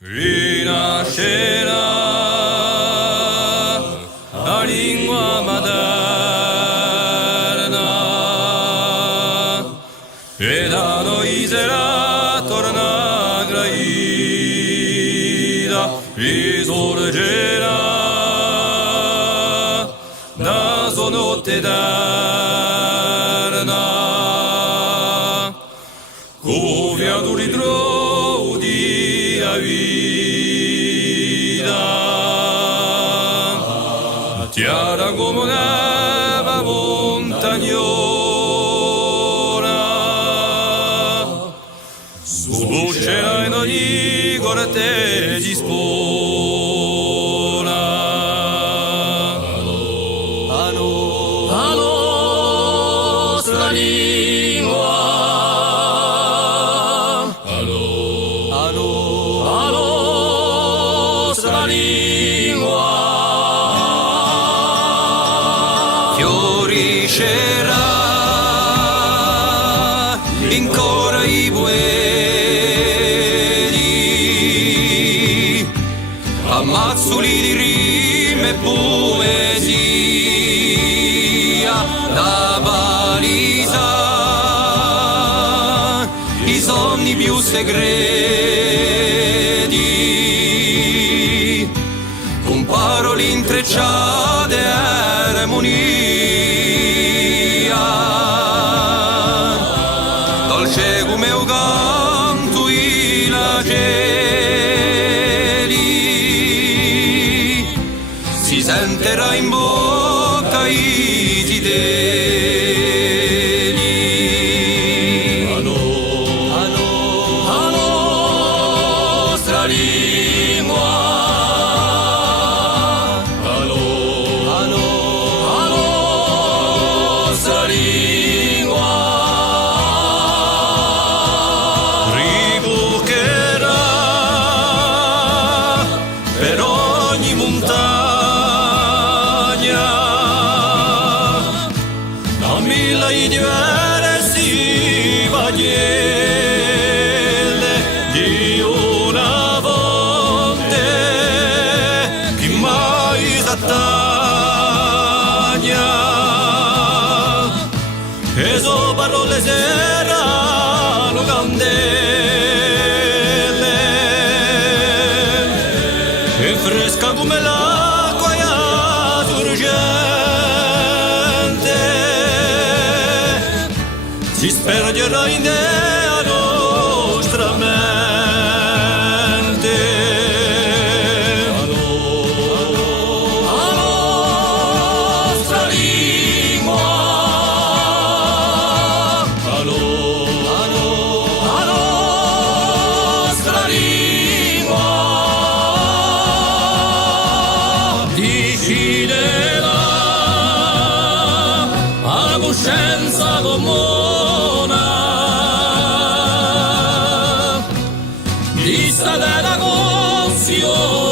Rinascerà la lingua materna e da noi sarà torna graida, risorgerà da sua notte eterna, cuvia du ritro di vita, chiara come un'eva montagnola, sbuscerà in ogni corte di spola. La nostra lingua, la nostra lingua fioriscerà in cora i bueni, ammazzoli di rime e poesia da balisa i sogni più segreti, con parole intrecciate e armonia, dolce come un canto i lageli, si sentirà in bocca i tideli. La nostra lingua, la nostra lingua riboccherà per ogni montagna da mille diversi bagnelle di una fonte che mai s'attagna, e so parole serano candele e fresca come l'acqua sorgente, si spergerà in dea nostra mente. La nostra lingua, la nostra lingua deciderà alla coscienza comuna vista della consione